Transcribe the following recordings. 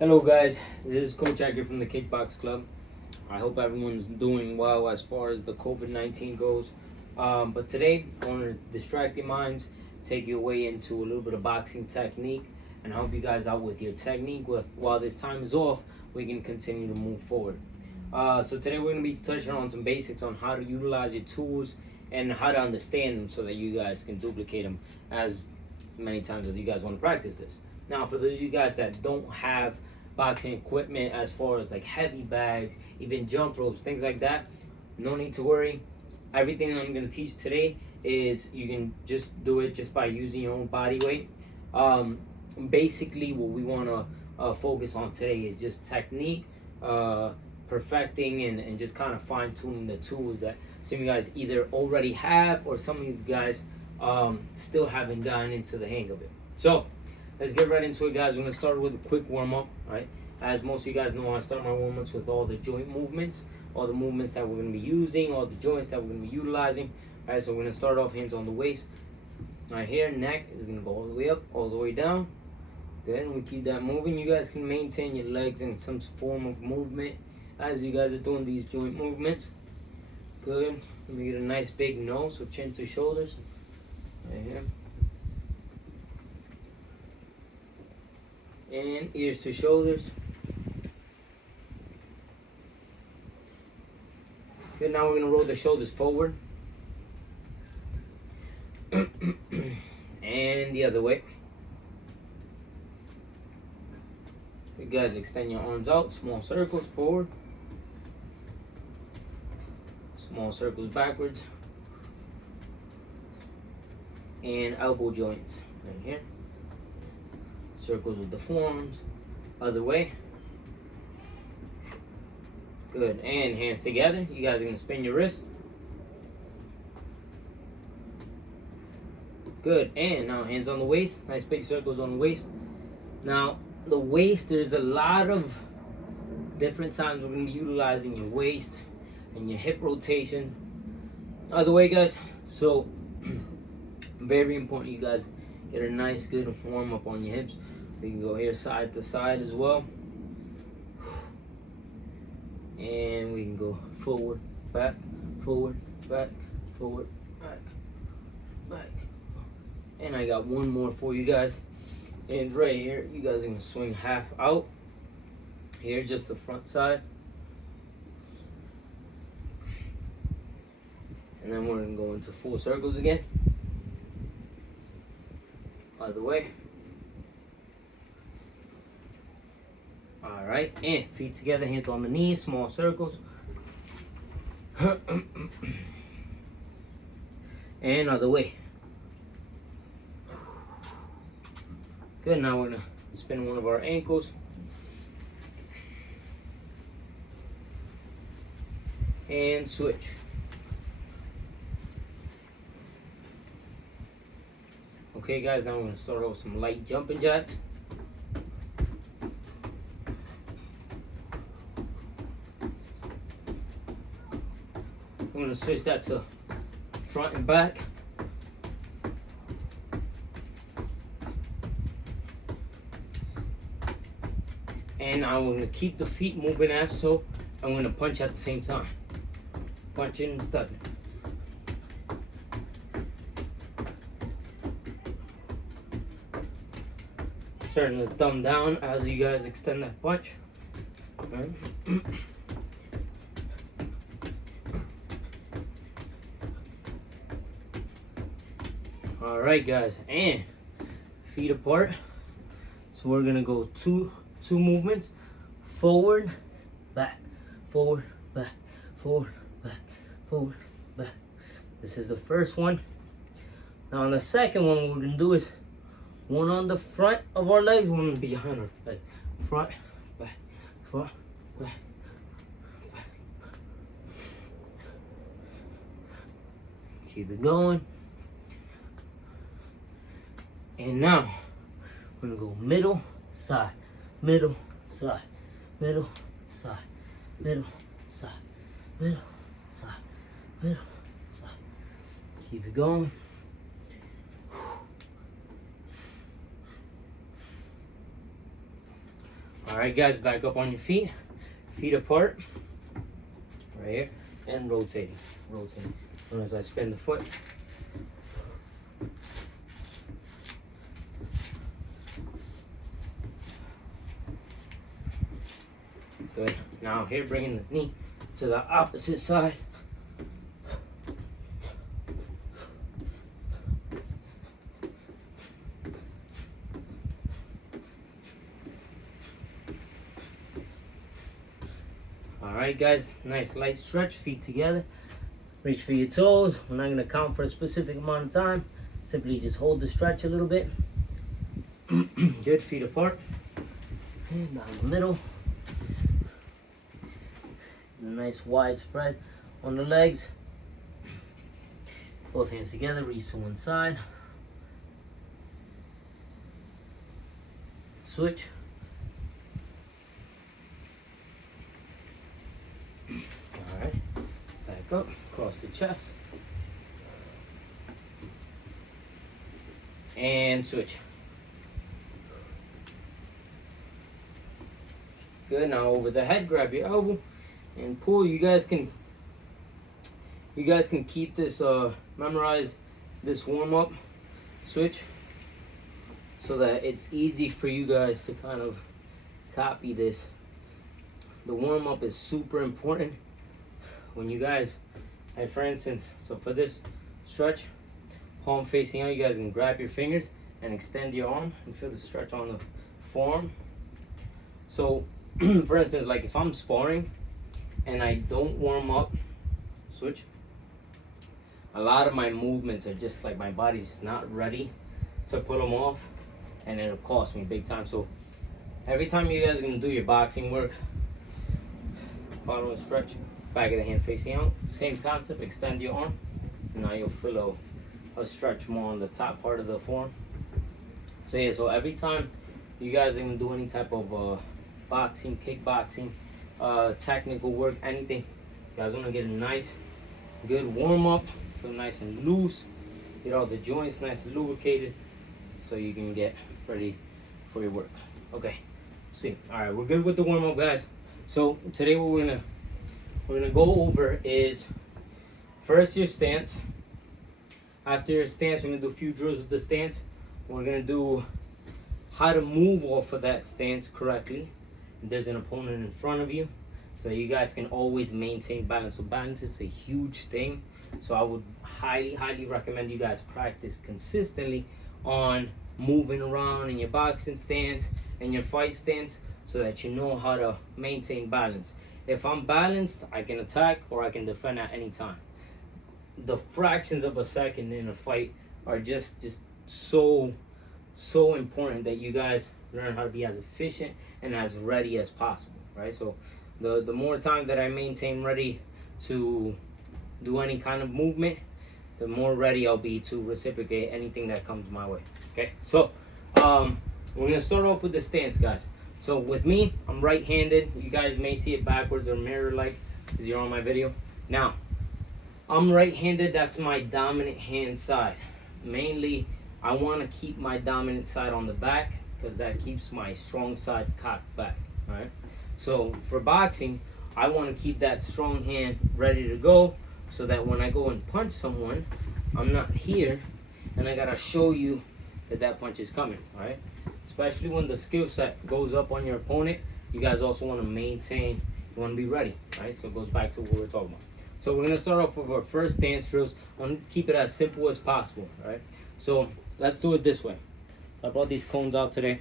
Hello guys, this is Coach Edgard from the Kickbox Club. I hope everyone's doing well as far as the COVID-19 goes. But today I want to distract your minds, take you away into a little bit of boxing technique, and help you guys out with your technique. While this time is off, we can continue to move forward. So today we're going to be touching on some basics on how to utilize your tools and how to understand them so that you guys can duplicate them as many times as you guys want to practice this. Now, for those of you guys that don't have boxing equipment as far as like heavy bags, even jump ropes, things like that, no need to worry. Everything I'm going to teach today is you can just do it just by using your own body weight. Basically, what we want to focus on today is just technique, perfecting, and just kind of fine-tuning the tools that some of you guys either already have or some of you guys still haven't gotten into the hang of it. So let's get right into it, guys. We're going to start with a quick warm-up, right? As most of you guys know, I start my warm-ups with all the joint movements, all the movements that we're going to be using, all the joints that we're going to be utilizing. All right, so we're going to start off hands on the waist. Right here, neck is going to go all the way up, all the way down. Good, and we keep that moving. You guys can maintain your legs in some form of movement as you guys are doing these joint movements. Good. Let me get a nice big nose, so chin to shoulders. Right here. And ears to shoulders. Good, now we're going to roll the shoulders forward. And the other way. You guys extend your arms out, small circles forward. Small circles backwards. And elbow joints right here. Circles with the forearms. Other way. Good. And hands together. You guys are going to spin your wrist. Good. And now hands on the waist. Nice big circles on the waist. Now, the waist, there's a lot of different times we're going to be utilizing your waist and your hip rotation. Other way, guys. So, very important you guys get a nice good warm up on your hips. We can go here side to side as well. And we can go forward, back, forward, back, forward, back, back. And I got one more for you guys. And right here, you guys are going to swing half out. Here, just the front side. And then we're going to go into full circles again. Other way. Alright, and feet together, hands on the knees, small circles. And other way. Good, now we're going to spin one of our ankles. And switch. Okay guys, now we're going to start off with some light jumping jacks. I'm going to switch that to front and back. And I'm going to keep the feet moving as so. I'm going to punch at the same time. Punching and stepping. Turn the thumb down as you guys extend that punch. Right. Alright guys, and feet apart. So we're gonna go two movements. Forward, back, forward, back, forward, back, forward, back. This is the first one. Now on the second one, what we're gonna do is one on the front of our legs, one behind our leg. Front, back, front, back, back. Keep it going. And now, we're gonna go middle, side, middle, side, middle, side, middle, side, middle, side, middle, side. Keep it going. All right, guys, back up on your feet, feet apart, right here, and rotating. As I spin the foot. Good. Now here, bringing the knee to the opposite side. Alright guys, nice light stretch, feet together. Reach for your toes. We're not going to count for a specific amount of time. Simply just hold the stretch a little bit. Good, feet apart. And down the middle. Nice wide spread on the legs. Both hands together, reach to one side. Switch. Alright, back up, cross the chest. And switch. Good, now over the head, grab your elbow and pull. You guys can keep this memorize this warm-up switch so that it's easy for you guys to kind of copy this. The warm-up is super important when you guys, like for instance, so for this stretch, palm facing out, you guys can grab your fingers and extend your arm and feel the stretch on the forearm. So for instance, like if I'm sparring and I don't warm up, switch, a lot of my movements are just like my body's not ready to pull them off, and it'll cost me big time. So every time you guys are gonna do your boxing work, follow a stretch, back of the hand facing out, same concept, extend your arm, and now you'll feel a stretch more on the top part of the forearm. So yeah, so every time you guys are gonna do any type of boxing, kickboxing, technical work, anything, you guys wanna get a nice, good warm up, feel nice and loose, get all the joints nice and lubricated, so you can get ready for your work. Okay, see, all right, we're good with the warm up, guys. So today what we're gonna go over is first your stance. After your stance, we're gonna do a few drills with the stance. We're gonna do how to move off of that stance correctly. There's an opponent in front of you, so you guys can always maintain balance. So balance is a huge thing. So I would highly recommend you guys practice consistently on moving around in your boxing stance and your fight stance, so that you know how to maintain balance. If I'm balanced, I can attack or I can defend at any time. The fractions of a second in a fight are just so important that you guys learn how to be as efficient and as ready as possible, right? So the more time that I maintain ready to do any kind of movement, the more ready I'll be to reciprocate anything that comes my way. Okay, so we're gonna start off with the stance, guys. So with me, I'm right-handed. You guys may see it backwards or mirror-like because you're on my video. Now, I'm right-handed. That's my dominant hand side. Mainly, I want to keep my dominant side on the back because that keeps my strong side cocked back, all right? So for boxing, I want to keep that strong hand ready to go so that when I go and punch someone, I'm not here and I got to show you that that punch is coming, all right? Especially when the skill set goes up on your opponent, you guys also want to maintain, you want to be ready, right? So it goes back to what we're talking about. So we're going to start off with our first stance drills. I want to keep it as simple as possible, right? So let's do it this way. I brought these cones out today.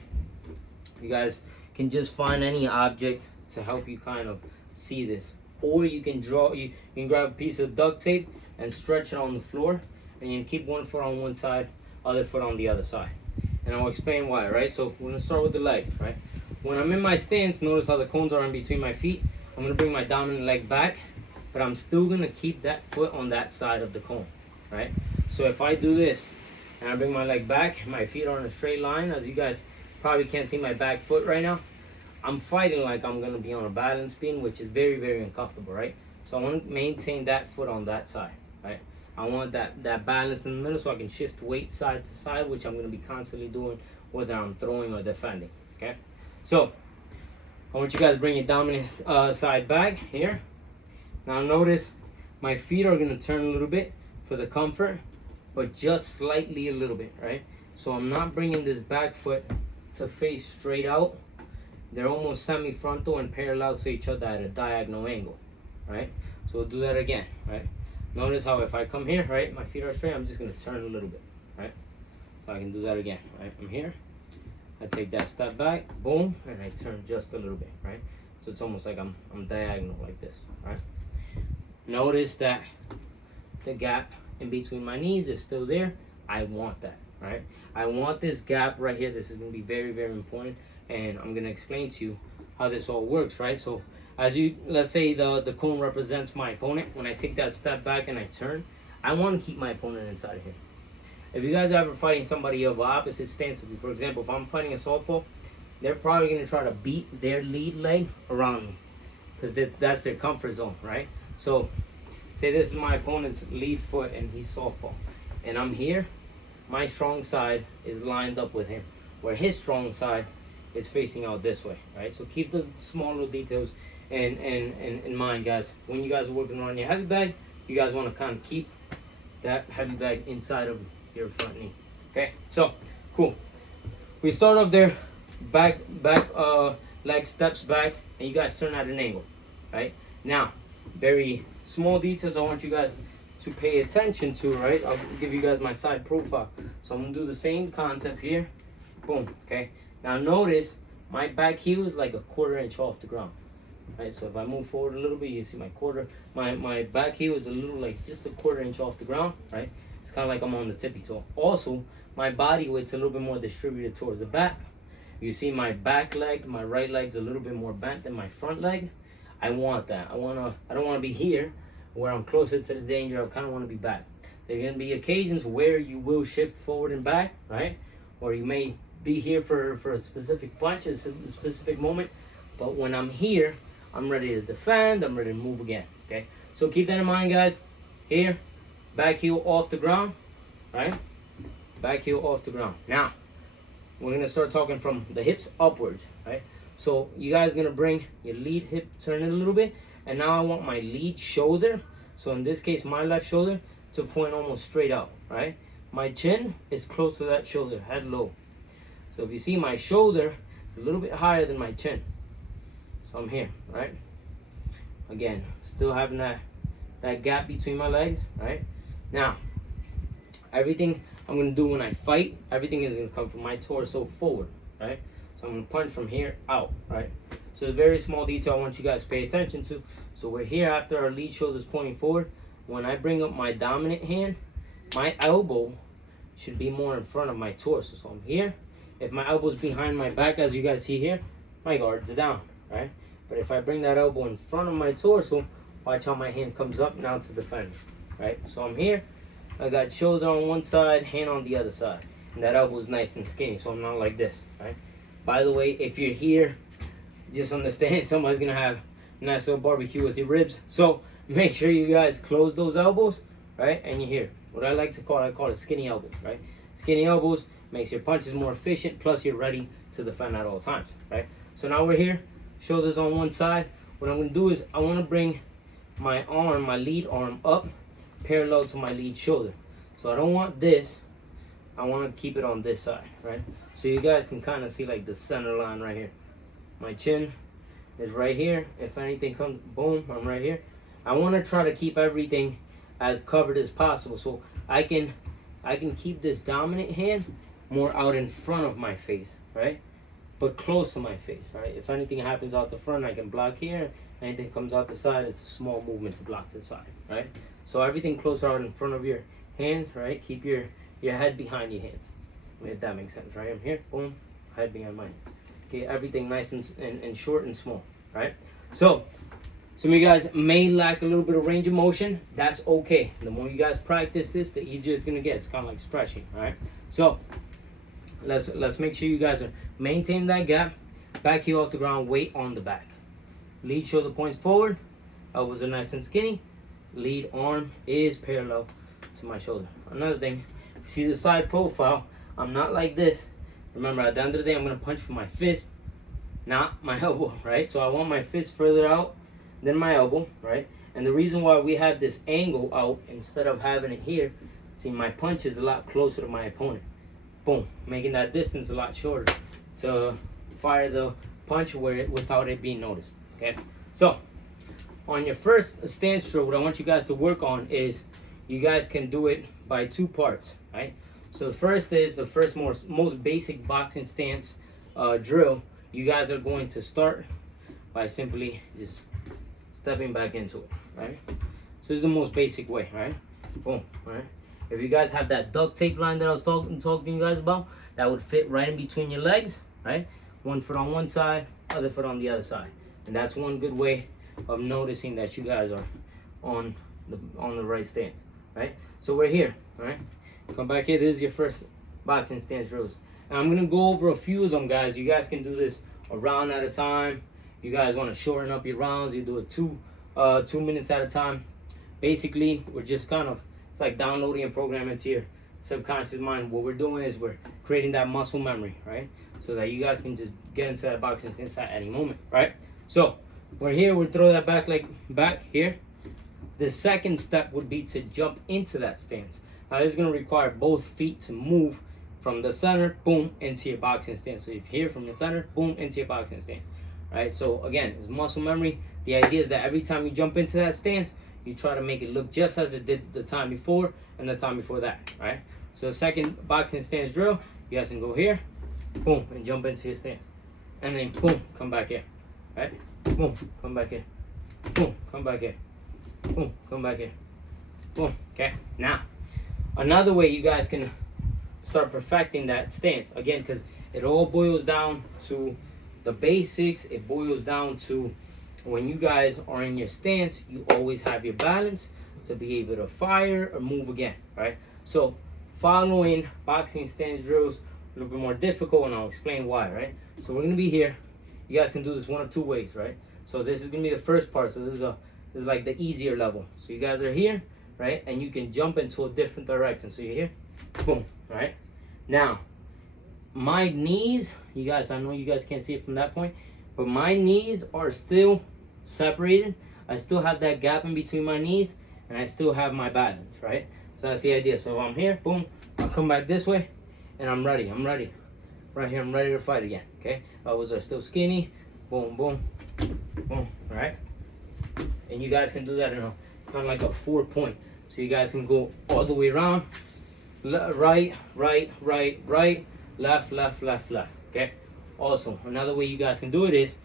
You guys can just find any object to help you kind of see this. Or you can you can grab a piece of duct tape and stretch it on the floor. And you can keep one foot on one side, other foot on the other side. And I'll explain why, right? So we're gonna start with the legs, right? When I'm in my stance, notice how the cones are in between my feet. I'm gonna bring my dominant leg back, but I'm still gonna keep that foot on that side of the cone, right? So if I do this, and I bring my leg back, my feet are in a straight line, as you guys probably can't see my back foot right now, I'm fighting like I'm gonna be on a balance beam, which is very uncomfortable, right? So I wanna maintain that foot on that side, right? I want that balance in the middle so I can shift weight side to side, which I'm going to be constantly doing whether I'm throwing or defending, okay? So I want you guys to bring your dominant side back here. Now notice my feet are gonna turn a little bit for the comfort, but just slightly a little bit, right? So I'm not bringing this back foot to face straight out. They're almost semi-frontal and parallel to each other at a diagonal angle, right? So we'll do that again, right? Notice how if I come here, right, my feet are straight, I'm just gonna turn a little bit, right? So I can do that again, right? I'm here, I take that step back, boom, and I turn just a little bit, right? So it's almost like I'm diagonal like this, right? Notice that the gap in between my knees is still there. I want that, right? I want this gap right here. This is gonna be very, very important, and I'm gonna explain to you how this all works, right? So let's say the cone represents my opponent. When I take that step back and I turn, I want to keep my opponent inside of here. If you guys are ever fighting somebody of opposite stance of you, for example, if I'm fighting a southpaw, they're probably gonna try to beat their lead leg around me, because that's their comfort zone, right? So say this is my opponent's lead foot and he's southpaw, and I'm here, my strong side is lined up with him, where his strong side is facing out this way, right? So keep the small little details in mind, guys. When you guys are working around your heavy bag, you guys want to kind of keep that heavy bag inside of your front knee. Okay, so cool. We start off there, back leg steps back, and you guys turn at an angle, right? Now, very small details I want you guys to pay attention to, right? I'll give you guys my side profile. So I'm gonna do the same concept here. Boom, okay? Now notice my back heel is like a 1/4 inch off the ground, right? So if I move forward a little bit, you see my back heel is a little, like just a 1/4 inch off the ground, right? It's kind of like I'm on the tippy toe. Also, my body weight's a little bit more distributed towards the back. You see my back leg, my right leg's a little bit more bent than my front leg. I want that. I don't want to be here where I'm closer to the danger. I kind of want to be back. There are going to be occasions where you will shift forward and back, right? Or you may be here for a specific punch, a specific moment. But when I'm here, I'm ready to defend. I'm ready to move again, okay? So keep that in mind, guys. Here, back heel off the ground, right? Back heel off the ground. Now, we're going to start talking from the hips upwards, right? So you guys going to bring your lead hip, turn it a little bit. And now I want my lead shoulder, so in this case, my left shoulder, to point almost straight out, right? My chin is close to that shoulder, head low. So if you see my shoulder, it's a little bit higher than my chin. So I'm here, right? Again, still having that gap between my legs, right? Now, everything I'm going to do when I fight, everything is going to come from my torso forward, right? So I'm going to punch from here out, right? So a very small detail I want you guys to pay attention to. So we're here after our lead shoulder is pointing forward. When I bring up my dominant hand, my elbow should be more in front of my torso. So I'm here. If my elbow's behind my back, as you guys see here, my guard's down, right? But if I bring that elbow in front of my torso, watch how my hand comes up now to defend, right? So I'm here. I got shoulder on one side, hand on the other side. And that elbow's nice and skinny, so I'm not like this, right? By the way, if you're here, just understand somebody's gonna have a nice little barbecue with your ribs. So make sure you guys close those elbows, right? And you're here. What I like to call, I call it skinny elbows, right? Skinny elbows makes your punches more efficient, plus you're ready to defend at all times, right? So now we're here, shoulders on one side. What I'm gonna do is I wanna bring my arm, my lead arm up parallel to my lead shoulder. So I don't want this, I wanna keep it on this side, right? So you guys can kind of see like the center line right here. My chin is right here. If anything comes, boom, I'm right here. I want to try to keep everything as covered as possible, so I can keep this dominant hand more out in front of my face, right? But close to my face, right? If anything happens out the front, I can block here. Anything comes out the side, it's a small movement to block to the side, right? So everything closer out in front of your hands, right? Keep your head behind your hands, if that makes sense, right? I'm here, boom, head behind my hands. Okay, everything nice and short and small, right? So some of you guys may lack a little bit of range of motion. That's okay. The more you guys practice this, the easier it's gonna get. It's kind of like stretching, all right? So let's make sure you guys are maintaining that gap. Back heel off the ground, weight on the back. Lead shoulder points forward. Elbows are nice and skinny. Lead arm is parallel to my shoulder. Another thing, if you see the side profile, I'm not like this. Remember, at the end of the day, I'm going to punch from my fist, not my elbow, right? So I want my fist further out than my elbow, right? And the reason why we have this angle out instead of having it here, see, my punch is a lot closer to my opponent. Boom, making that distance a lot shorter to fire the punch without it being noticed, okay? So on your first stance drill, what I want you guys to work on is you guys can do it by two parts, right? So the first is the most basic boxing stance drill. You guys are going to start by simply just stepping back into it, right? So this is the most basic way, right? Boom, right? If you guys have that duct tape line that I was talking to you guys about, that would fit right in between your legs, right? One foot on one side, other foot on the other side. And that's one good way of noticing that you guys are on the right stance, right? So we're here, right? Come back here. This is your first boxing stance drills. And I'm gonna go over a few of them, guys. You guys can do this a round at a time. You guys want to shorten up your rounds, you do it 2 minutes at a time. Basically, we're just kind of, it's like downloading a program into your subconscious mind. What we're doing is we're creating that muscle memory, right? So that you guys can just get into that boxing stance at any moment, right? So we're here, we'll throw that back here. The second step would be to jump into that stance. Now this is going to require both feet to move from the center, boom, into your boxing stance. So if you're here from the center, boom, into your boxing stance, right? So again, it's muscle memory. The idea is that every time you jump into that stance, you try to make it look just as it did the time before and the time before that, right? So the second boxing stance drill, you guys can go here, boom, and jump into your stance. And then boom, come back here, right? Boom, come back here. Boom, come back here. Boom, come back here. Boom, okay? Now, another way you guys can start perfecting that stance, again, because it all boils down to the basics. It boils down to when you guys are in your stance, you always have your balance to be able to fire or move again, right? So following boxing stance drills a little bit more difficult, and I'll explain why, right? So we're gonna be here. You guys can do this one of two ways, right? So this is gonna be the first part. So this is like the easier level. So you guys are here, right? And you can jump into a different direction. So you're here, boom, right? Now, my knees, you guys, I know you guys can't see it from that point, but my knees are still separated. I still have that gap in between my knees, and I still have my balance, right? So that's the idea. So if I'm here, boom, I'll come back this way, and I'm ready. Right here, I'm ready to fight again, okay? Elbows are still skinny, boom, boom, boom, right? And you guys can do that in a kind of like a 4-point. So you guys can go all the way around, right, left, okay? Also, another way you guys can do it is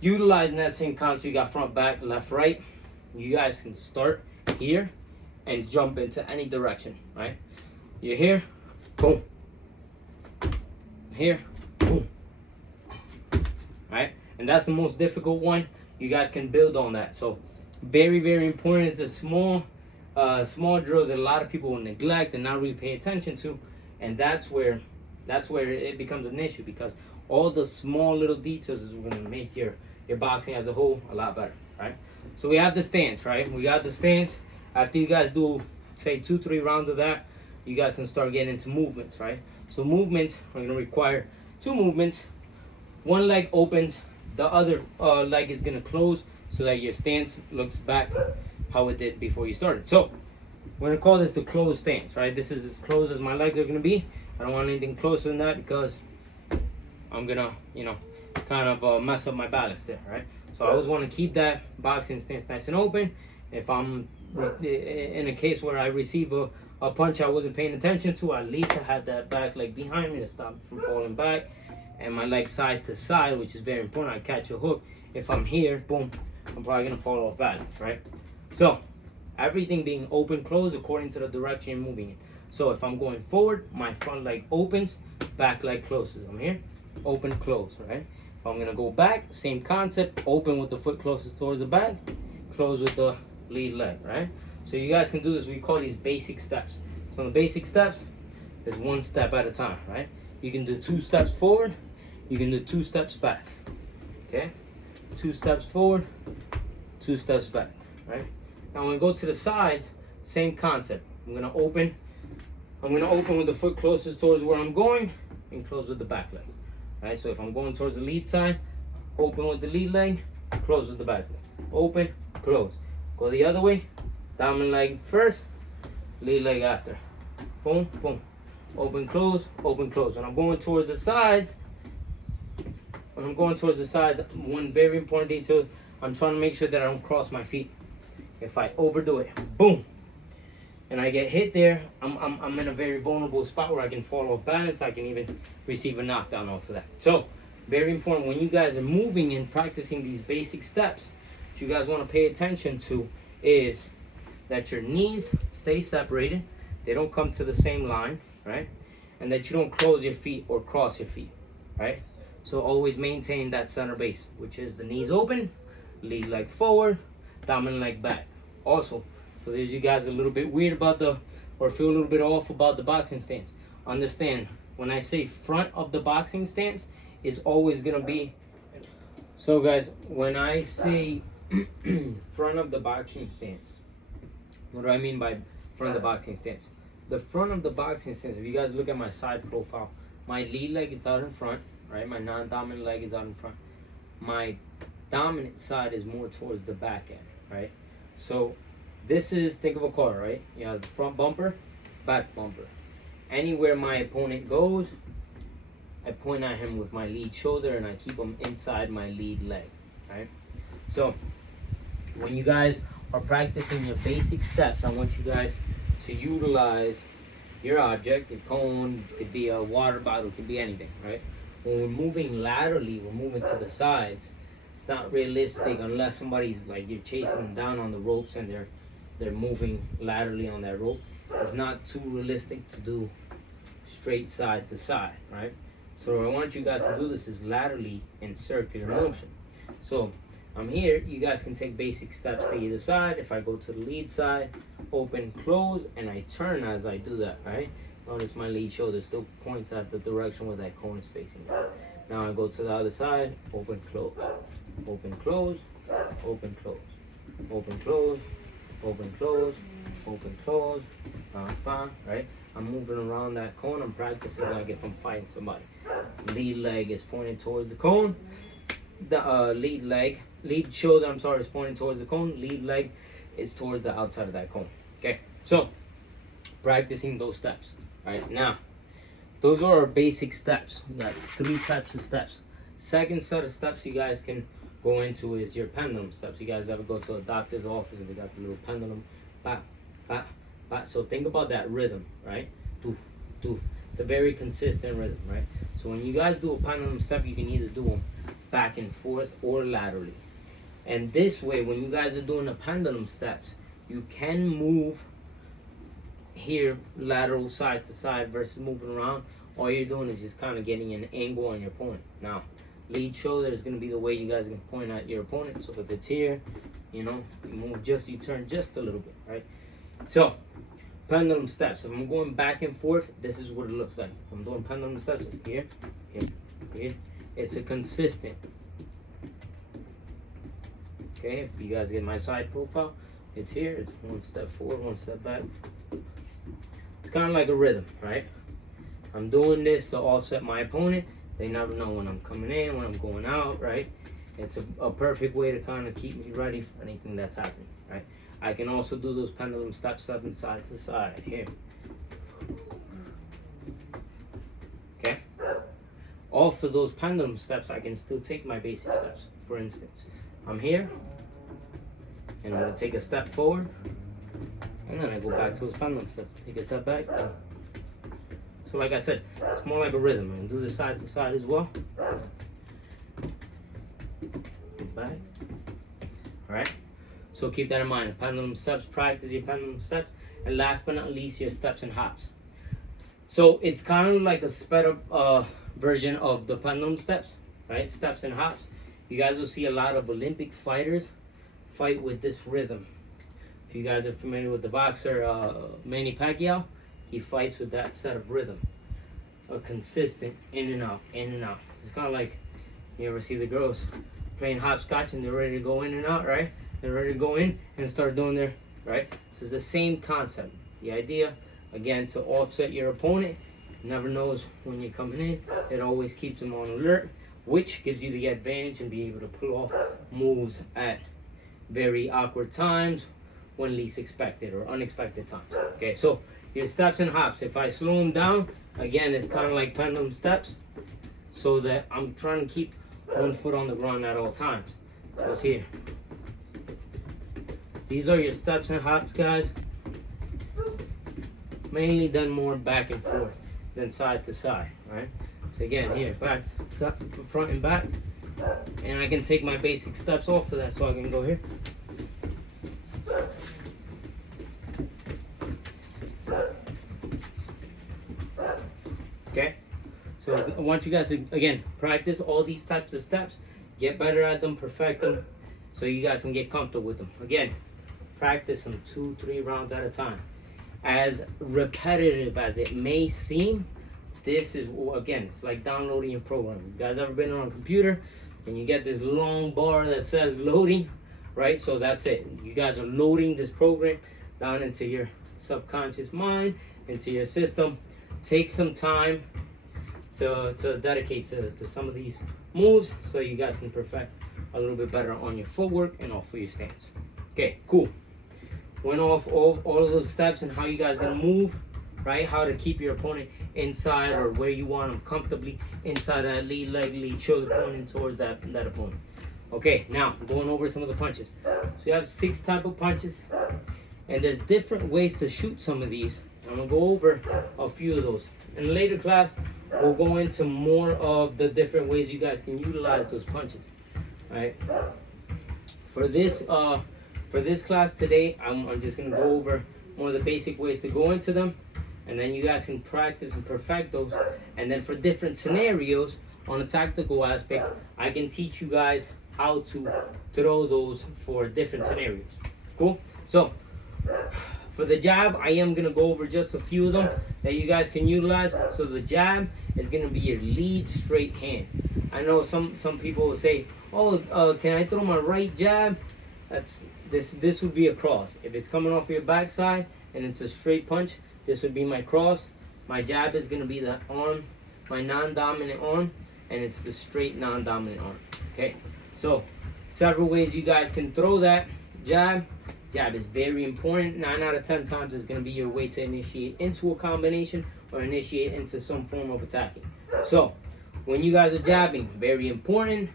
utilizing that same concept. You got front, back, left, right. You guys can start here and jump into any direction, right? You're here, boom. Here, boom. Right? And that's the most difficult one. You guys can build on that. So very, very important. It's a small drill that a lot of people will neglect and not really pay attention to, and that's where it becomes an issue, because all the small little details is going to make your boxing as a whole a lot better, right? So we have the stance, right? We got the stance. After you guys do, say, 2-3 rounds of that, you guys can start getting into movements, right? So movements are going to require 2 movements. One leg opens, the other leg is going to close, so that your stance looks back how it did before you started. So we're going to call this the closed stance, right? This is as close as my legs are going to be. I don't want anything closer than that, because I'm going to, kind of mess up my balance there, right? So I always want to keep that boxing stance nice and open. If I'm in a case where I receive a punch I wasn't paying attention to, at least I have that back leg behind me to stop from falling back, and my leg side to side, which is very important. I catch a hook. If I'm here, boom, I'm probably going to fall off balance, right? So everything being open, close according to the direction you're moving in. So if I'm going forward, my front leg opens, back leg closes. I'm here, open, close, right? If I'm going to go back, same concept, open with the foot closest towards the back, close with the lead leg, right? So you guys can do this. We call these basic steps. So the basic steps is 1 step at a time, right? You can do 2 steps forward, you can do 2 steps back, okay? 2 steps forward, 2 steps back, right? Now when we go to the sides, same concept. I'm gonna open with the foot closest towards where I'm going, and close with the back leg, right? So if I'm going towards the lead side, open with the lead leg, close with the back leg. Open, close. Go the other way, dominant leg first, lead leg after. Boom, boom. Open, close, open, close. When I'm going towards the sides, one very important detail, I'm trying to make sure that I don't cross my feet. If I overdo it, boom, and I get hit there, I'm in a very vulnerable spot where I can fall off balance. I can even receive a knockdown off of that. So, very important when you guys are moving and practicing these basic steps, what you guys want to pay attention to is that your knees stay separated. They don't come to the same line, right? And that you don't close your feet or cross your feet, right? So always maintain that center base, which is the knees open, lead leg forward, dominant leg back. Also, for those of you guys are a little bit weird about or feel a little bit off about the boxing stance, understand when I say front of the boxing stance is always gonna be. So guys, when I say front of the boxing stance, what do I mean by front of the boxing stance? The front of the boxing stance, if you guys look at my side profile, my lead leg is out in front, right? My non-dominant leg is out in front. My dominant side is more towards the back end, right? So this is, think of a car, right? You have the front bumper, back bumper. Anywhere my opponent goes, I point at him with my lead shoulder and I keep him inside my lead leg, right? So when you guys are practicing your basic steps, I want you guys to utilize your object. A cone, it could be a water bottle, it could be anything, right? When we're moving laterally, we're moving to the sides. It's not realistic unless somebody's like you're chasing them down on the ropes and they're moving laterally on that rope. It's not too realistic to do straight side to side, right? So what I want you guys to do this is laterally in circular motion. So I'm here, you guys can take basic steps to either side. If I go to the lead side, open, close, and I turn as I do that, right? Notice my lead shoulder still points at the direction where that cone is facing. Now I go to the other side, open, close, open, close, open, close, open, close, open, close, open, close, right? I'm moving around that cone. I'm practicing like if I'm fighting somebody. Lead leg is pointing towards the cone. The lead shoulder, is pointing towards the cone. Lead leg is towards the outside of that cone. Okay, so practicing those steps. Right now, those are our basic steps. We got 3 types of steps. Second set of steps you guys can go into is your pendulum steps. You guys ever go to a doctor's office and they got the little pendulum, ba, ba, ba. So think about that rhythm, right? Doof, doof. It's a very consistent rhythm, right? So when you guys do a pendulum step, you can either do them back and forth or laterally. And this way, when you guys are doing the pendulum steps, you can move here lateral side to side versus moving around. All you're doing is just kind of getting an angle on your opponent. Now, lead shoulder is going to be the way you guys can point at your opponent. So if it's here, you turn just a little bit, right? So, pendulum steps. If I'm going back and forth, this is what it looks like. If I'm doing pendulum steps, it's here, here, here. It's a consistent. Okay, if you guys get my side profile, it's here. It's one step forward, one step back. It's kind of like a rhythm, right? I'm doing this to offset my opponent. They never know when I'm coming in, when I'm going out, right? It's a perfect way to kind of keep me ready for anything that's happening, right? I can also do those pendulum steps side to side here. Okay? Off of those pendulum steps, I can still take my basic steps. For instance, I'm here, and I'm going to take a step forward, and then I go back to those pendulum steps. Take a step back. So like I said, it's more like a rhythm. I can do this side to side as well. Back. Alright? So keep that in mind. Pendulum steps, practice your pendulum steps. And last but not least, your steps and hops. So it's kind of like a sped up version of the pendulum steps, right? Steps and hops. You guys will see a lot of Olympic fighters fight with this rhythm. If you guys are familiar with the boxer Manny Pacquiao, he fights with that set of rhythm. A consistent in and out, in and out. It's kind of like, you ever see the girls playing hopscotch and they're ready to go in and out, right? They're ready to go in and start doing their, right? So it's the same concept. The idea, again, to offset your opponent. Never knows when you're coming in. It always keeps them on alert. which gives you the advantage in being able to pull off moves at very awkward times when least expected or unexpected times. Okay, so your steps and hops, if I slow them down, again, it's kind of like pendulum steps, so that I'm trying to keep one foot on the ground at all times. So it's here. These are your steps and hops, guys. Mainly done more back and forth than side to side, right? So again, here, back, front and back. And I can take my basic steps off of that, so I can go here. Okay, so I want you guys to, again, practice all these types of steps, get better at them, perfect them, so you guys can get comfortable with them. Again, practice them 2-3 rounds at a time. As repetitive as it may seem, this is, again, it's like downloading a program. You guys ever been on a computer and you get this long bar that says loading, right? So that's it. You guys are loading this program down into your subconscious mind, into your system. Take some time to dedicate to some of these moves so you guys can perfect a little bit better on your footwork and off of your stance. Okay, cool. Went off all of those steps and how you guys gonna move, right? How to keep your opponent inside or where you want them comfortably inside that lead leg, lead shoulder pointing towards that opponent. Okay, now going over some of the punches. So you have 6 type of punches, and there's different ways to shoot some of these. I'm gonna go over a few of those. In a later class, we'll go into more of the different ways you guys can utilize those punches. All right. For this class today, I'm just gonna go over more of the basic ways to go into them, and then you guys can practice and perfect those. And then for different scenarios on a tactical aspect, I can teach you guys how to throw those for different scenarios. Cool. So for the jab, I am going to go over just a few of them that you guys can utilize. So the jab is going to be your lead straight hand. I know some people will say, oh, can I throw my right jab? This would be a cross. If it's coming off your backside and it's a straight punch, this would be my cross. My jab is going to be the arm, my non-dominant arm, and it's the straight non-dominant arm. Okay, so several ways you guys can throw that jab. Jab is very important. 9 out of 10 times is going to be your way to initiate into a combination or initiate into some form of attacking. So when you guys are jabbing, very important.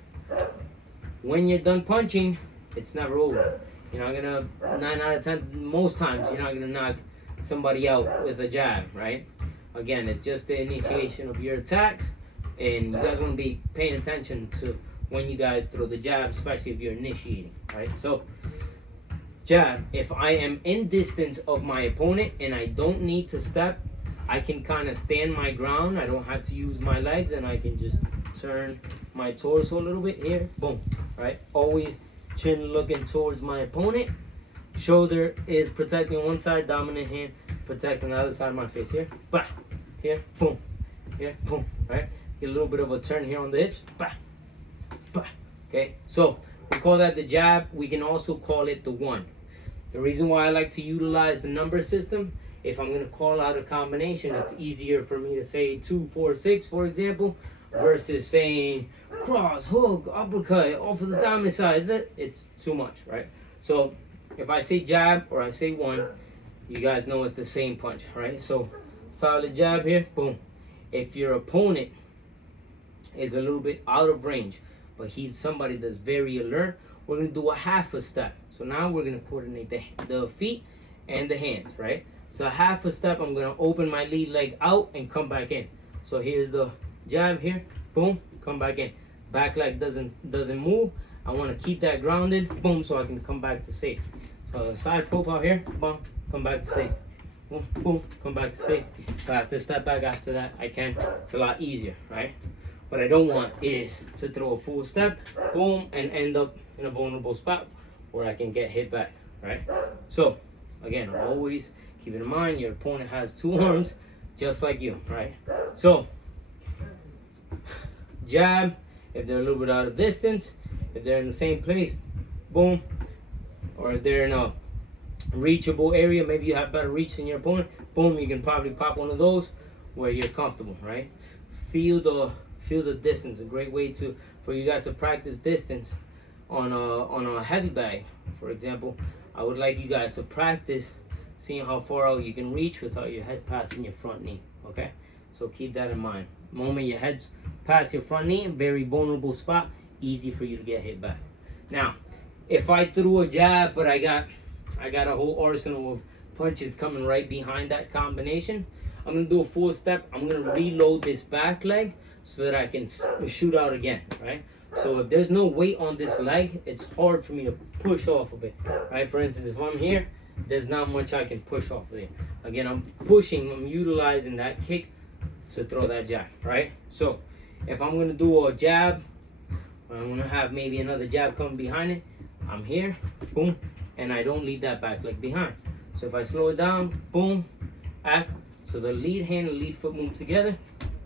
When you're done punching, it's never over. You're not gonna, 9 out of 10, most times, you're not gonna knock somebody out with a jab, right? Again, it's just the initiation of your attacks, and you guys want to be paying attention to when you guys throw the jab, especially if you're initiating, right? So jab, if I am in distance of my opponent and I don't need to step, I can kind of stand my ground. I don't have to use my legs, and I can just turn my torso a little bit here. Boom, right? Always chin looking towards my opponent. Shoulder is protecting one side, dominant hand protecting the other side of my face. Here, bah, here, boom, here, boom, right? Get a little bit of a turn here on the hips, bah, bah. Okay, so we call that the jab. We can also call it the one. The reason why I like to utilize the number system, if I'm going to call out a combination, it's easier for me to say 2, 4, 6, for example, versus saying cross, hook, uppercut, off of the dominant side. It's too much, right? So if I say jab or I say one, you guys know it's the same punch, right? So solid jab here, boom. If your opponent is a little bit out of range, but he's somebody that's very alert, we're going to do a half a step. So now we're going to coordinate the feet and the hands, right? So a half a step, I'm going to open my lead leg out and come back in. So here's the jab here, boom, come back in. Back leg doesn't move. I want to keep that grounded, boom, so I can come back to safety. So side profile here, boom, come back to safety. Boom, boom, come back to safety. If I have to step back after that, I can. It's a lot easier, right? What I don't want is to throw a full step, boom, and end up in a vulnerable spot where I can get hit back, right? So, again, always keep in mind your opponent has 2 arms just like you, right? So, jab, if they're a little bit out of distance, if they're in the same place, boom, or if they're in a reachable area, maybe you have better reach than your opponent, boom, you can probably pop one of those where you're comfortable, right? Feel Feel the distance. A great way for you guys to practice distance on a heavy bag. For example, I would like you guys to practice seeing how far out you can reach without your head passing your front knee. Okay, so keep that in mind. Moment your head's past your front knee, very vulnerable spot, easy for you to get hit back. Now, if I threw a jab, but I got a whole arsenal of punches coming right behind that combination, I'm gonna do a full step. I'm gonna reload this back leg so that I can shoot out again, right? So if there's no weight on this leg, it's hard for me to push off of it, right? For instance, if I'm here, there's not much I can push off of it. Again, I'm utilizing that kick to throw that jab, right? So if I'm gonna do a jab, I'm gonna have maybe another jab coming behind it, I'm here, boom, and I don't leave that back leg behind. So if I slow it down, boom, so the lead hand and lead foot move together,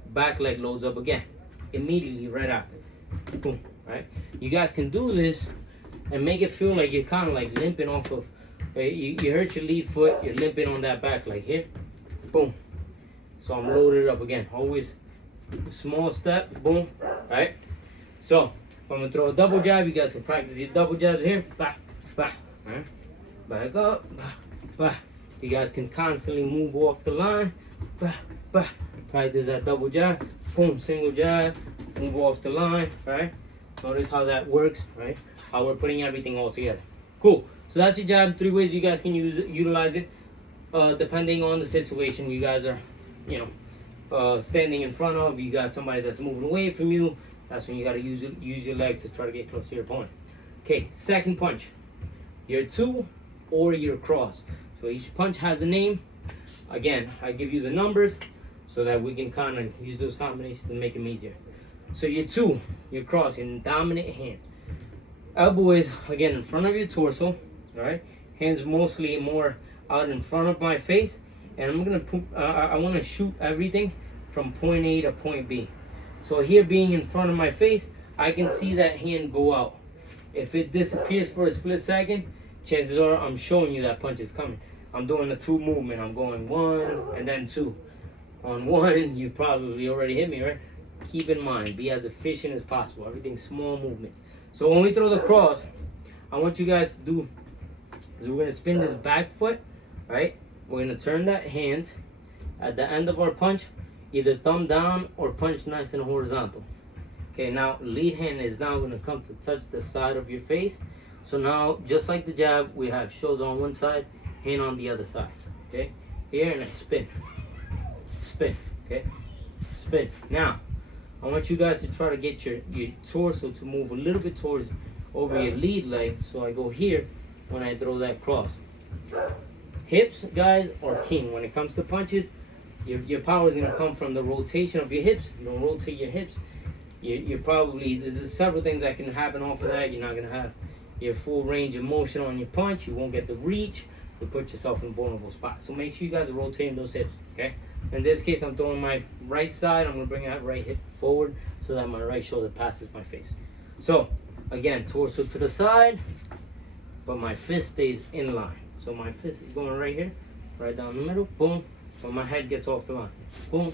back leg loads up again, immediately right after, boom, right? You guys can do this and make it feel like you're kind of like limping off of, you hurt your lead foot, you're limping on that back leg here, boom. So I'm loaded up again, always small step, boom, right? So if I'm gonna throw a double jab, you guys can practice your double jabs here, back, right? Back up, back. You guys can constantly move off the line, back. Practice that double jab, boom, single jab, move off the line, right? Notice how that works, right? How we're putting everything all together. Cool. So that's your jab. 3 ways you guys can utilize it, depending on the situation. You guys are, standing in front of. You got somebody that's moving away from you. That's when you gotta use your legs to try to get close to your opponent. Okay, second punch. Your 2 or your cross. So each punch has a name. Again, I give you the numbers so that we can kind of use those combinations to make them easier. So your 2, your cross, your dominant hand. Elbow is, again, in front of your torso, right? Hands mostly more out in front of my face. And I'm going to I want to shoot everything from point A to point B. So here being in front of my face, I can see that hand go out. If it disappears for a split second, chances are I'm showing you that punch is coming. I'm doing a 2 movement. I'm going 1 and then 2. On 1, you've probably already hit me, right? Keep in mind, be as efficient as possible. Everything's small movements. So when we throw the cross, I want you guys to do is we're going to spin this back foot, right? We're going to turn that hand at the end of our punch, either thumb down or punch nice and horizontal. Okay, now lead hand is now going to come to touch the side of your face. So now, just like the jab, we have shoulder on one side, hand on the other side. Okay, here, and I spin, okay, spin. Now, I want you guys to try to get your torso to move a little bit towards over your lead leg. So I go here when I throw that cross. Hips, guys, are king. When it comes to punches, your power is going to come from the rotation of your hips. If you don't rotate your hips, you're probably, there's several things that can happen off of that. You're not going to have your full range of motion on your punch. You won't get the reach. You put yourself in a vulnerable spot. So make sure you guys are rotating those hips, okay? In this case, I'm throwing my right side. I'm going to bring that right hip forward so that my right shoulder passes my face. So, again, torso to the side, but my fist stays in line. So my fist is going right here, right down the middle, boom, but my head gets off the line. Boom,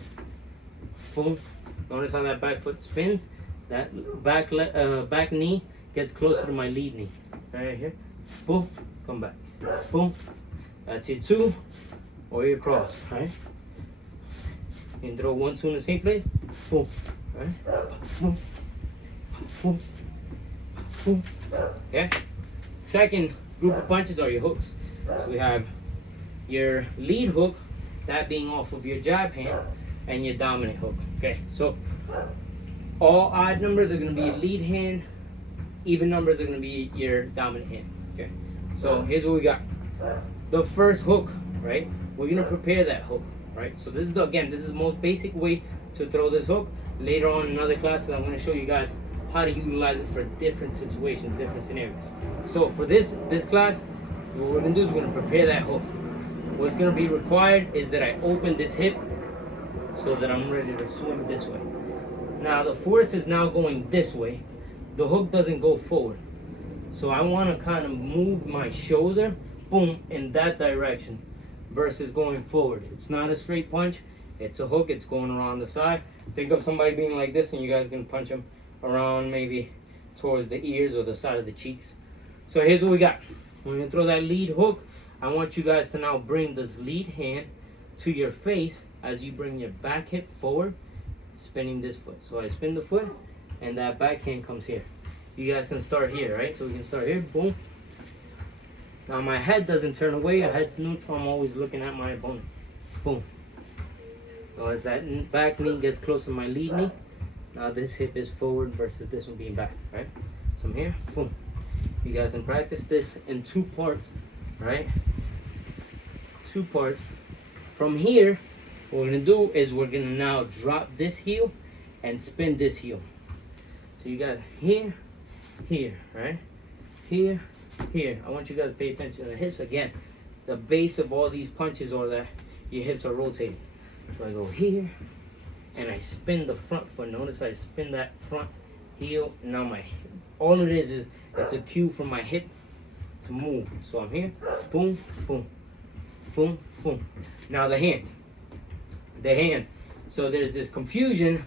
boom. Notice how that back foot spins. That back knee gets closer to my lead knee. Right here, boom, come back, boom. That's your 2 or your cross, right? You can throw 1, 2 in the same place, boom, right? Boom, boom, boom. Okay. Second group of punches are your hooks. So we have your lead hook, that being off of your jab hand, and your dominant hook. Okay, so all odd numbers are going to be your lead hand, even numbers are going to be your dominant hand. Okay, so here's what we got. The first hook, right? We're going to prepare that hook, right? So this is the most basic way to throw this hook. Later on in other classes, I'm going to show you guys how to utilize it for different situations, different scenarios. So for this class, what we're going to do is we're going to prepare that hook. What's going to be required is that I open this hip so that I'm ready to swing this way. Now the force is now going this way. The hook doesn't go forward. So I want to kind of move my shoulder, boom, in that direction versus going forward. It's not a straight punch. It's a hook, it's going around the side. Think of somebody being like this, and you guys can punch them around maybe towards the ears or the side of the cheeks. So here's what we got. We're gonna throw that lead hook. I want you guys to now bring this lead hand to your face as you bring your back hip forward, spinning this foot. So I spin the foot, and that back hand comes here. You guys can start here, right? So we can start here, boom. Now my head doesn't turn away, your head's neutral, I'm always looking at my opponent. Boom. So as that back knee gets close to my lead knee, now this hip is forward versus this one being back, right? So I'm here, boom. You guys can practice this in 2 parts, right? 2 parts. From here, what we're gonna do is we're gonna now drop this heel and spin this heel. So you guys here, here, right? Here, here. I want you guys to pay attention to the hips again. The base of all these punches are that your hips are rotating. So I go here, and I spin the front foot. Notice I spin that front heel. Now my, all it is it's a cue for my hip to move. So I'm here, boom, boom, boom, boom. Now the hand. So there's this confusion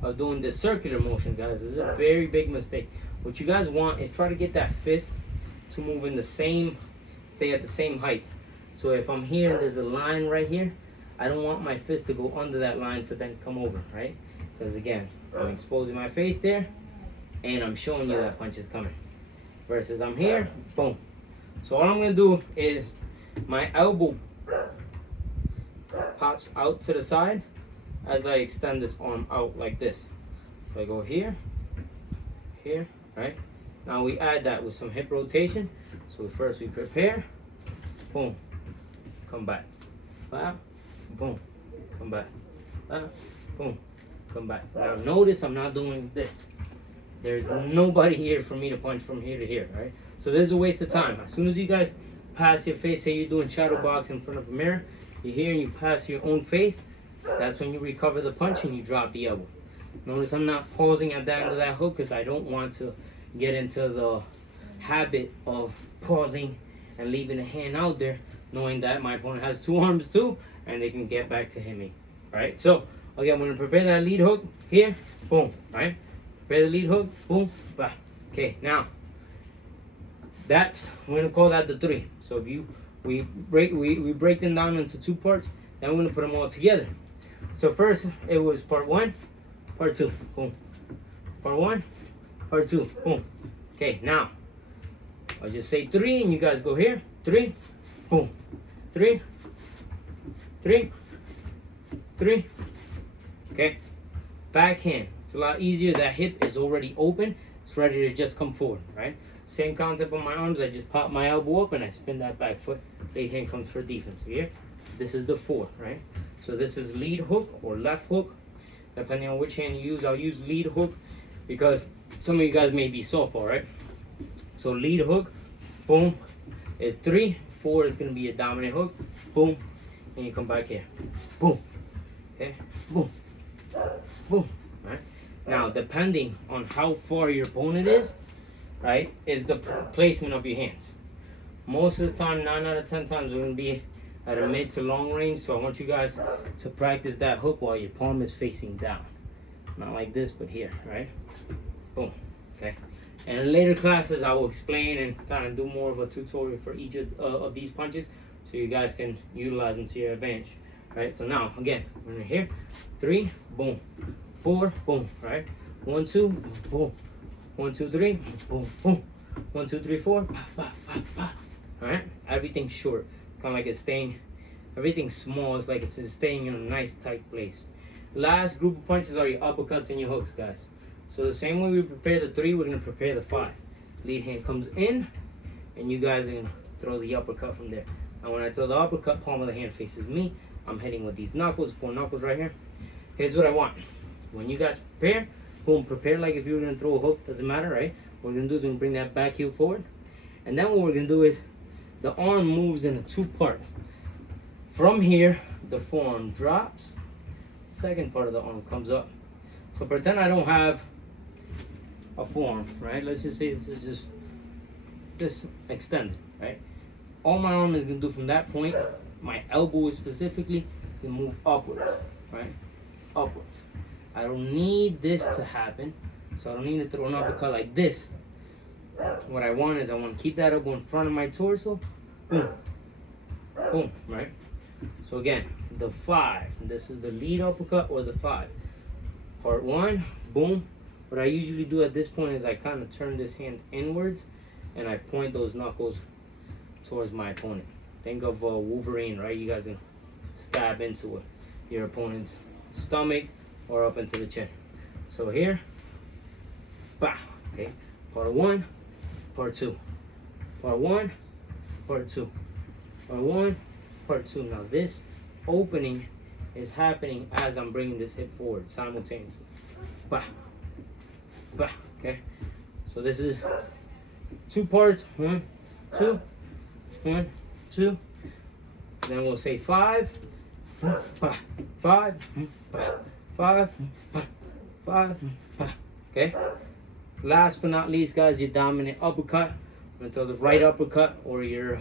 of doing this circular motion, guys. This is a very big mistake. What you guys want is try to get that fist to move in the same, stay at the same height. So if I'm here and there's a line right here, I don't want my fist to go under that line to then come over, right? Because again, I'm exposing my face there, and I'm showing you that punch is coming. Versus I'm here, boom. So all I'm gonna do is my elbow pops out to the side as I extend this arm out like this. So I go here, here, right? Now we add that with some hip rotation. So first we prepare, boom, come back, boom, come back, boom, come back. Now notice I'm not doing this. There's nobody here for me to punch from here to here, right? So there's a waste of time. As soon as you guys pass your face, say you're doing shadow box in front of a mirror, you're here and you pass your own face, that's when you recover the punch and you drop the elbow. Notice I'm not pausing at the end of that hook because I don't want to get into the habit of pausing and leaving a hand out there, knowing that my opponent has 2 arms too and they can get back to hit me. Alright, so again, we're gonna prepare that lead hook here, boom, right? Prepare the lead hook, boom, bah. Okay, now we're gonna call that the 3. So if we break them down into 2 parts, then we're gonna put them all together. So first it was part 1, part 2, boom. Part 1, part 2, boom. Okay, now I'll just say 3 and you guys go here. 3, boom. 3, 3, 3. Okay. Backhand. It's a lot easier. That hip is already open. It's ready to just come forward, right? Same concept on my arms. I just pop my elbow up and I spin that back foot. Right hand comes for defense. Here. This is the 4, right? So this is lead hook or left hook. Depending on which hand you use, I'll use lead hook because some of you guys may be softball, right? So lead hook, boom, is 3. 4 is going to be a dominant hook, boom, and you come back here, boom, okay, boom, boom, right? Now, depending on how far your opponent is, right, is the placement of your hands. Most of the time, 9 out of 10 times, we're going to be at a mid to long range, so I want you guys to practice that hook while your palm is facing down. Not like this, but here, right? Boom, okay? And in later classes, I will explain and kind of do more of a tutorial for each of these punches so you guys can utilize them to your advantage, right? So now, again, we're in here, 3, boom, 4, boom, right? 1, 2, boom, 1, 2, 3, boom, boom, 1, 2, 3, 4, bah, bah, bah, bah. All right? Everything's short, kind of like it's staying, everything's small, it's like it's just staying in a nice tight place. Last group of punches are your uppercuts and your hooks, guys. So the same way we prepare the 3, we're going to prepare the 5. Lead hand comes in, and you guys are going to throw the uppercut from there. Now when I throw the uppercut, palm of the hand faces me. I'm hitting with these knuckles, 4 knuckles right here. Here's what I want. When you guys prepare, boom, prepare like if you were going to throw a hook. Doesn't matter, right? What we're going to do is we're going to bring that back heel forward. And then what we're going to do is the arm moves in a 2-part. From here, the forearm drops. Second part of the arm comes up. So pretend I don't have a forearm, right? Let's just say this is just this extended, right? All my arm is gonna do from that point, my elbow is specifically, can move upwards. right? Upwards. I don't need this to happen, so I don't need to throw an uppercut like this. What I want is I want to keep that elbow in front of my torso. Boom. Boom, right? So again, the 5. This is the lead uppercut or the 5. Part 1, boom. What I usually do at this point is I kind of turn this hand inwards and I point those knuckles towards my opponent. Think of Wolverine, right? You guys can stab into your opponent's stomach or up into the chin. So here, bah, okay. Part 1, part 2. Part 1, part 2. Part 1, part 2. Now this opening is happening as I'm bringing this hip forward simultaneously. Bah, bah, okay. So this is 2 parts. 1, 2, 1, 2. Then we'll say 5, bah, 5, bah, 5, bah, 5, bah. Okay. Last but not least, guys, your dominant uppercut. I'm gonna throw the right uppercut or your,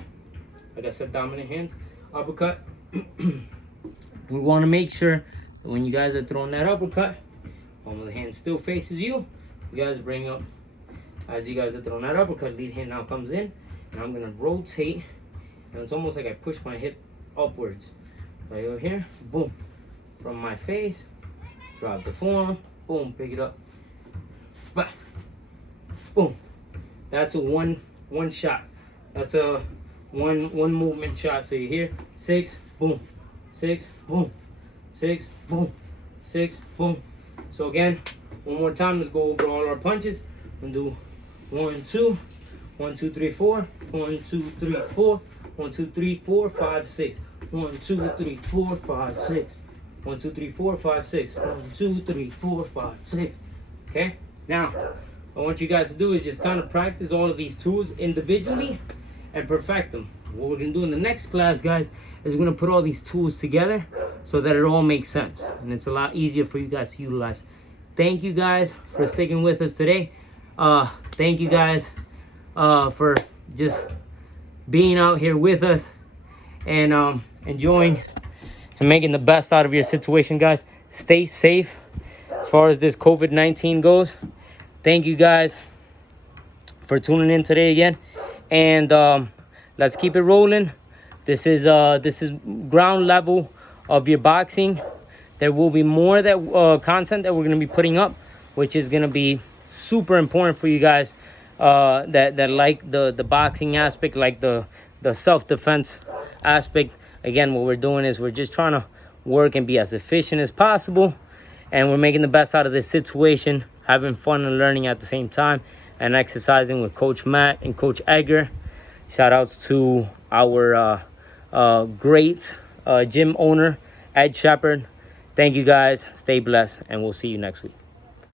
like I said, dominant hand uppercut. We want to make sure that when you guys are throwing that uppercut, palm of the hand still faces you. You guys bring up, as you guys are throwing that uppercut, lead hand now comes in, and I'm gonna rotate, and it's almost like I push my hip upwards. Right over here, boom, from my face, drop the forearm, boom, pick it up, bah, boom. That's a one shot. That's a one movement shot. So you hear 6, boom, 6, boom, 6, boom, 6, boom. So again, one more time. Let's go over all our punches. We're gonna do 1, 2, 1, 2, 3, 4, 1, 2, 3, 4, 1, 2, 3, 4, 5, 6, 1, 2, 3, 4, 5, 6, 1, 2, 3, 4, 5, 6, 1, 2, 3, 4, 5, 6. Okay. Now, what I want you guys to do is just kind of practice all of these tools individually and perfect them. What we're gonna do in the next class, guys, is we're gonna put all these tools together so that it all makes sense and it's a lot easier for you guys to utilize. Thank you guys for sticking with us today. Thank you guys for just being out here with us and enjoying and making the best out of your situation, guys. Stay safe as far as this COVID-19 goes. Thank you guys for tuning in today again, and let's keep it rolling. This is ground level of your boxing. There will be more that content that we're gonna be putting up, which is gonna be super important for you guys that like the boxing aspect, like the self-defense aspect. Again, what we're doing is we're just trying to work and be as efficient as possible, and we're making the best out of this situation, having fun and learning at the same time, and exercising with Coach Matt and Coach Edgar. Shout outs to our great gym owner, Ed Shepherd. Thank you guys. Stay blessed, and we'll see you next week.